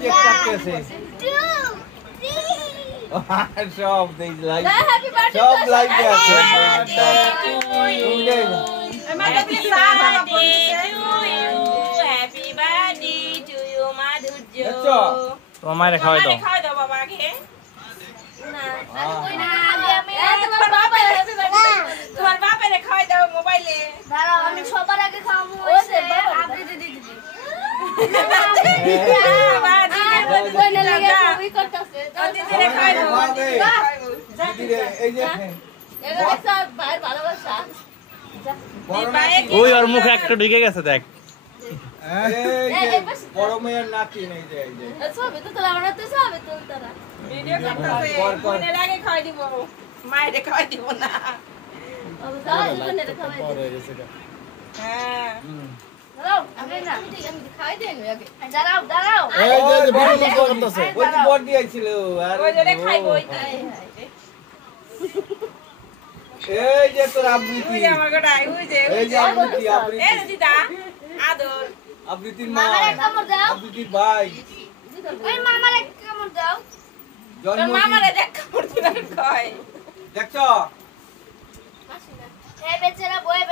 cake কাটতেছে সব দেই লাইভ সব লাইভ আছে হ্যাপি বার্থডে টু ইউ মাধুর্য তোমার মায়ের খাওয়াই দাও বাবাকে তোমার বাপের খাওয়াই দাও মোবাইলে আমি সবার আগে খাওয়াবো ওই ওর মুখে একটা ঢুকে গেছে দেখ বড় মেয়ের নাতি নেই যে এই যে ছবি তো তোলা আমরা তো ছবি তুলতারা ভিডিও করতেছে মনে লাগে খাওয়াই দিব মায়ের খাওয়াই দিব না হ্যাঁ দাঁড়াও দাঁড়াও এই যে ভিডিও করতেছে ওই যে বড় দিয়েছিল আর ওই যে খাইবো এই যে তোর আবৃত্তি ওই আমার গোটাই ওই যে এই যে আবৃত্তি আবৃত্তি এই দিদা আদর আবৃত্তির মা মামারে কামড় দাও আবৃত্তির ভাই ওই মামারে কামড় দাও তোর জন্মদিন মামারে দেখ করতে কয় দেখছো এই বেচারা বয়ে